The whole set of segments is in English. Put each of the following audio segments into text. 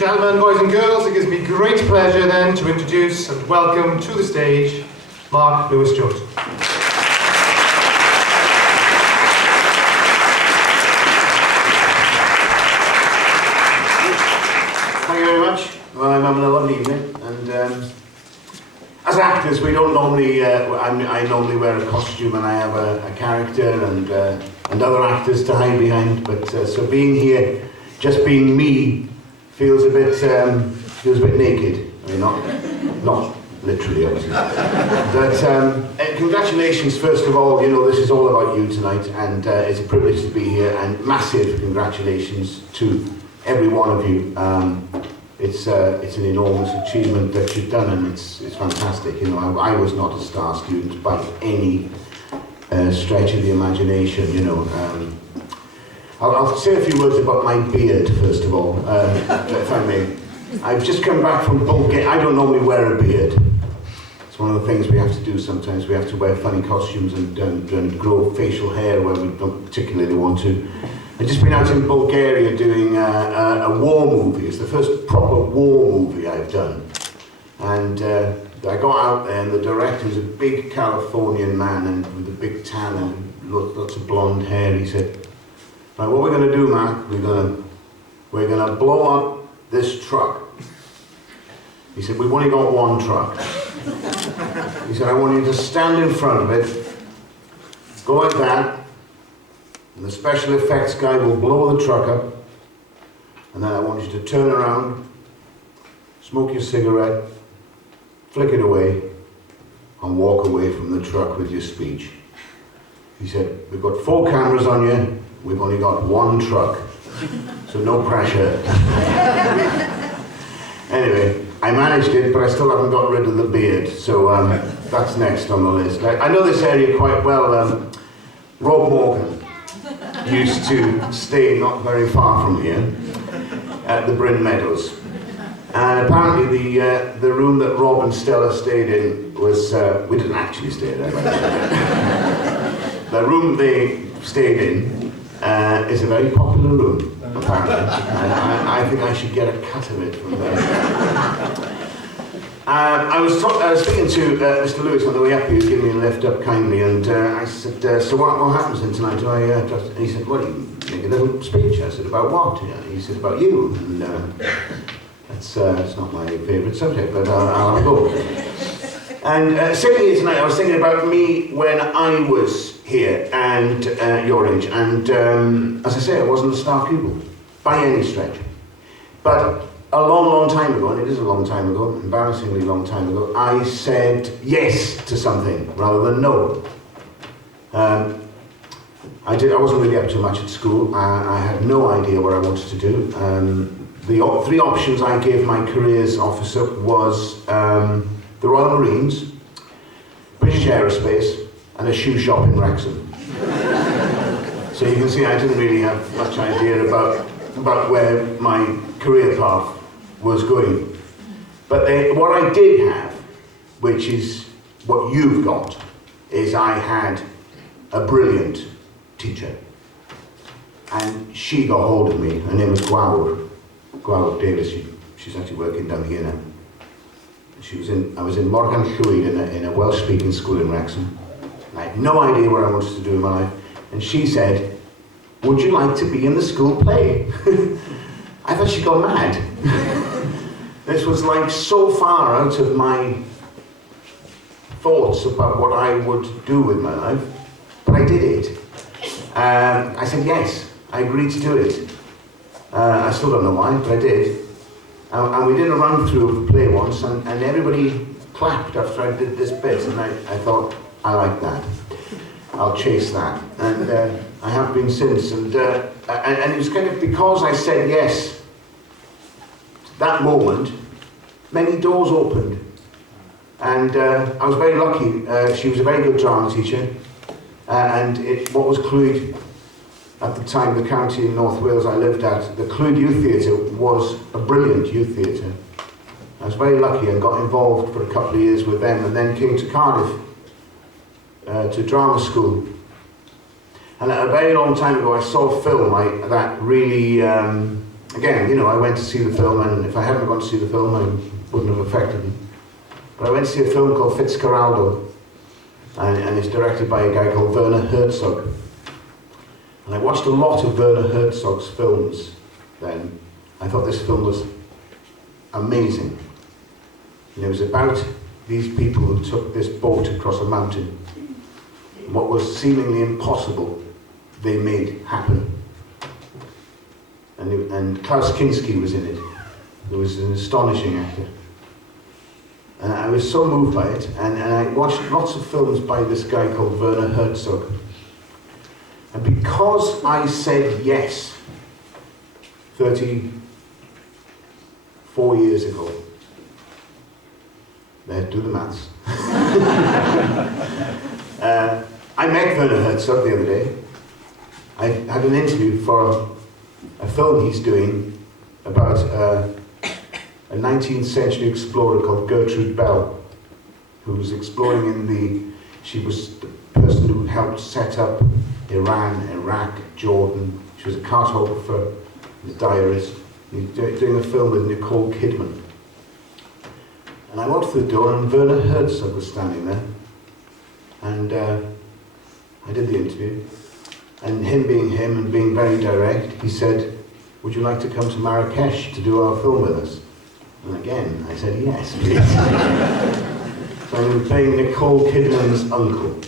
gentlemen, boys and girls, it gives me great pleasure then to introduce and welcome to the stage Mark Lewis-Jones. Thank you very much. Well, I'm having a lovely evening, and as actors, we don't normally. I normally wear a costume, and I have a character and other actors to hide behind. But so being here, just being me, feels a bit naked. I mean, not literally, obviously. But congratulations, first of all. You know, this is all about you tonight, and it's a privilege to be here. And massive congratulations to every one of you. It's an enormous achievement that you've done, and it's fantastic. You know, I was not a star student by any stretch of the imagination. You know, I'll say a few words about my beard first of all, if I may. I've just come back from Bulgaria. I don't normally wear a beard. It's one of the things we have to do sometimes. We have to wear funny costumes and grow facial hair when we don't particularly want to. I've just been out in Bulgaria doing a war movie. It's the first proper war movie I've done. And I got out there, and the director was a big Californian man and with a big tan and lots of blonde hair. He said, "Right, what we're going to do, Mark, we're gonna blow up this truck." He said, "We've only got one truck." He said, "I want you to stand in front of it, go like that, and the special effects guy will blow the truck up, and then I want you to turn around, smoke your cigarette, flick it away, and walk away from the truck with your speech." He said, "We've got 4 cameras on you, we've only got one truck, so no pressure." Anyway, I managed it, but I still haven't got rid of the beard, so that's next on the list. I know this area quite well. Rob Morgan used to stay not very far from here at the Bryn Meadows, and apparently the room that Rob and Stella stayed in was we didn't actually stay there, but the room they stayed in is a very popular room, apparently. I think I should get a cut of it from there. I was speaking to Mr. Lewis on the way up. He was giving me a lift up kindly, and I said, "So what happens then tonight? Do I and he said, "Well, you make a little speech." I said, "About what?" He said, "About you." And that's not my favourite subject, but I'll go. And sitting here tonight, I was thinking about me when I was here and your age. And as I say, I wasn't a star pupil by any stretch. But a long time ago, and it is a long time ago, embarrassingly long time ago, I said yes to something rather than no. I wasn't really up to much at school. I had no idea what I wanted to do. The 3 options I gave my careers officer was the Royal Marines, British Aerospace, and a shoe shop in Wrexham. So you can see I didn't really have much idea about where my career path was going. But what I did have, which is what you've got, is I had a brilliant teacher. And she got hold of me. Her name was Blackwood Davis. She's actually working down here now. I was in Morgan Llwyd in a Welsh-speaking school in Wrexham. I had no idea what I wanted to do in my life. And she said, "Would you like to be in the school play?" I thought she'd gone mad. This was like so far out of my thoughts about what I would do with my life, but I did it. I said yes, I agreed to do it. I still don't know why, but I did. And we did a run through of the play once, and everybody clapped after I did this bit, and I thought, I like that. I'll chase that. And I have been since, and it was kind of because I said yes, that moment, many doors opened. And I was very lucky. She was a very good drama teacher. And what was Clwyd at the time, the county in North Wales I lived at, the Clwyd Youth Theatre was a brilliant youth theatre. I was very lucky and got involved for a couple of years with them, and then came to Cardiff to drama school. And a very long time ago I saw a film that really again, you know, I went to see the film, and if I hadn't gone to see the film, I wouldn't have affected me. But I went to see a film called Fitzcarraldo, and it's directed by a guy called Werner Herzog. And I watched a lot of Werner Herzog's films then. I thought this film was amazing. And it was about these people who took this boat across a mountain. What was seemingly impossible, they made happen. And Klaus Kinski was in it, who was an astonishing actor. And I was so moved by it, and I watched lots of films by this guy called Werner Herzog. And because I said yes 34 years ago, there, do the maths. I met Werner Herzog the other day. I had an interview for a film he's doing about a 19th century explorer called Gertrude Bell, who was exploring she was the person who helped set up Iran, Iraq, Jordan. She was a cartographer, a diarist. He's doing a film with Nicole Kidman. And I walked through the door and Werner Herzog was standing there. And I did the interview. And him being him and being very direct, he said, "Would you like to come to Marrakesh to do our film with us?" And again, I said, "Yes, please." So I'm playing Nicole Kidman's uncle,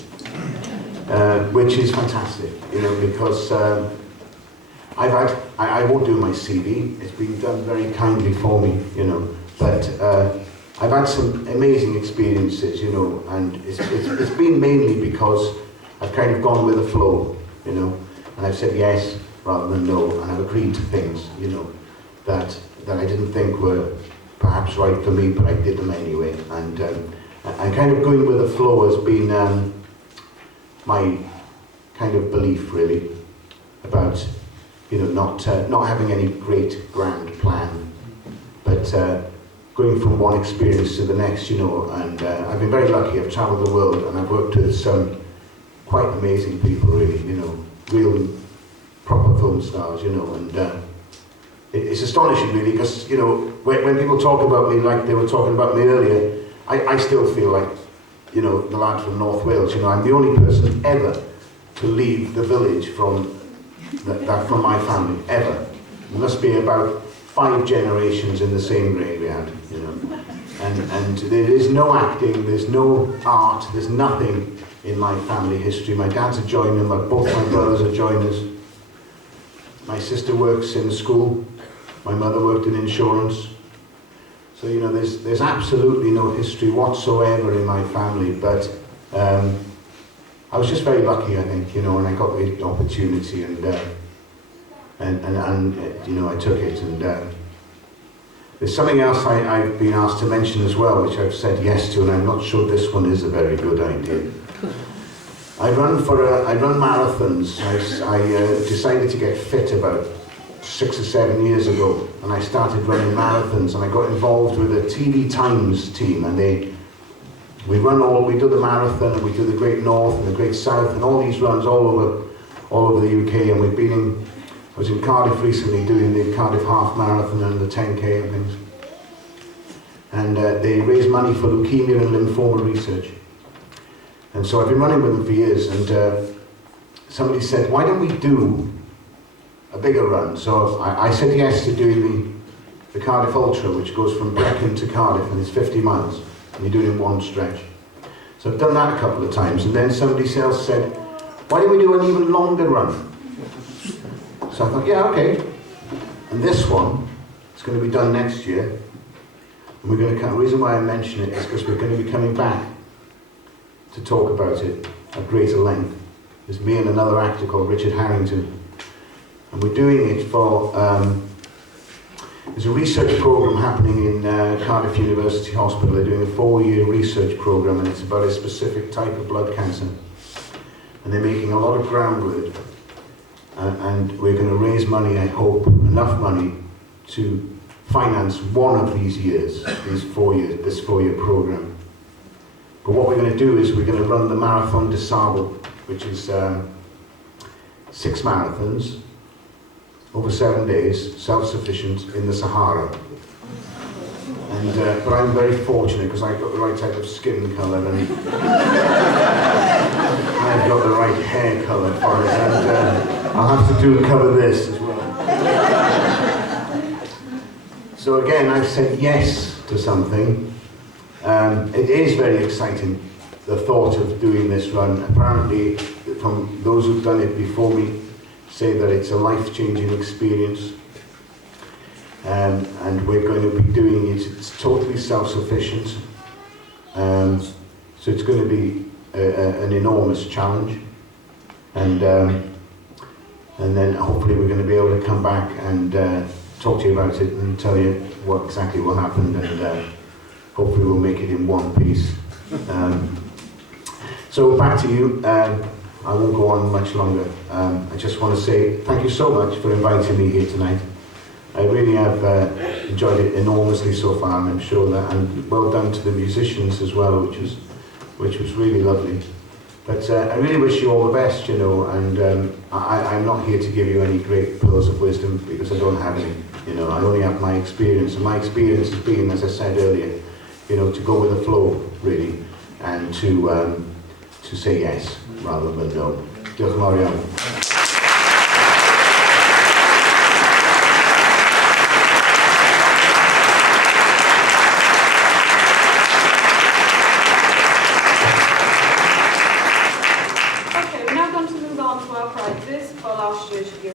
which is fantastic, you know, because I won't do my CV. It's been done very kindly for me, you know, but I've had some amazing experiences, you know, and it's been mainly because I've kind of gone with the flow, you know, and I've said yes rather than no, and I've agreed to things, you know, that I didn't think were perhaps right for me, but I did them anyway. And kind of going with the flow has been my kind of belief, really, about, you know, not having any great grand plan, but going from one experience to the next, you know. And I've been very lucky. I've travelled the world, and I've worked with some quite amazing people, really, you know, real proper film stars, you know. And it's astonishing, really, because, you know, when people talk about me like they were talking about me earlier, I still feel like, you know, the lad from North Wales. You know, I'm the only person ever to leave the village from my family, ever. There must be about 5 generations in the same graveyard, you know. And there is no acting, there's no art, there's nothing in my family history. My dad's a joiner, both my brothers are joiners. My sister works in the school, my mother worked in insurance. So, you know, there's absolutely no history whatsoever in my family, but I was just very lucky, I think, you know, and I got the opportunity, and you know, I took it. And there's something else I've been asked to mention as well, which I've said yes to, and I'm not sure this one is a very good idea. I run marathons. I decided to get fit about 6 or 7 years ago, and I started running marathons, and I got involved with a TV Times team, and we do the marathon, and we do the Great North and the Great South, and all these runs all over the UK. And I was in Cardiff recently doing the Cardiff Half Marathon and the 10K and things, and they raise money for leukemia and lymphoma research. And so I've been running with them for years, and somebody said, "Why don't we do a bigger run?" So I said yes to doing the Cardiff Ultra, which goes from Brecon to Cardiff, and it's 50 miles, and you do it in one stretch. So I've done that a couple of times, and then somebody else said, "Why don't we do an even longer run?" So I thought, yeah, okay. And this one is going to be done next year, and we're going to come. The reason why I mention it is because we're going to be coming back to talk about it at greater length. There's me and another actor called Richard Harrington. And we're doing it for, there's a research program happening in Cardiff University Hospital. They're doing a 4-year research program, and it's about a specific type of blood cancer. And they're making a lot of ground with it. And we're going to raise money, I hope, enough money to finance one of these years, this 4-year program. But what we're going to do is we're going to run the Marathon des Sables, which is 6 marathons, over 7 days, self-sufficient in the Sahara. And, but I'm very fortunate because I've got the right type of skin colour and I've got the right hair colour for it, and I'll have to cover this as well. So again, I've said yes to something. It is very exciting, the thought of doing this run. Apparently, from those who've done it before me, say that it's a life-changing experience. And we're going to be doing it, it's totally self-sufficient. So it's going to be an enormous challenge. And then hopefully we're going to be able to come back and talk to you about it and tell you what exactly will happen, and hopefully we'll make it in one piece. So back to you. I won't go on much longer. I just want to say thank you so much for inviting me here tonight. I really have enjoyed it enormously so far, and I'm sure that, and well done to the musicians as well, which was really lovely. But I really wish you all the best, you know, and I'm not here to give you any great pearls of wisdom because I don't have any, you know. I only have my experience, and my experience has been, as I said earlier, you know, to go with the flow, really, and to say yes rather than no. Diolch yn fawr iawn.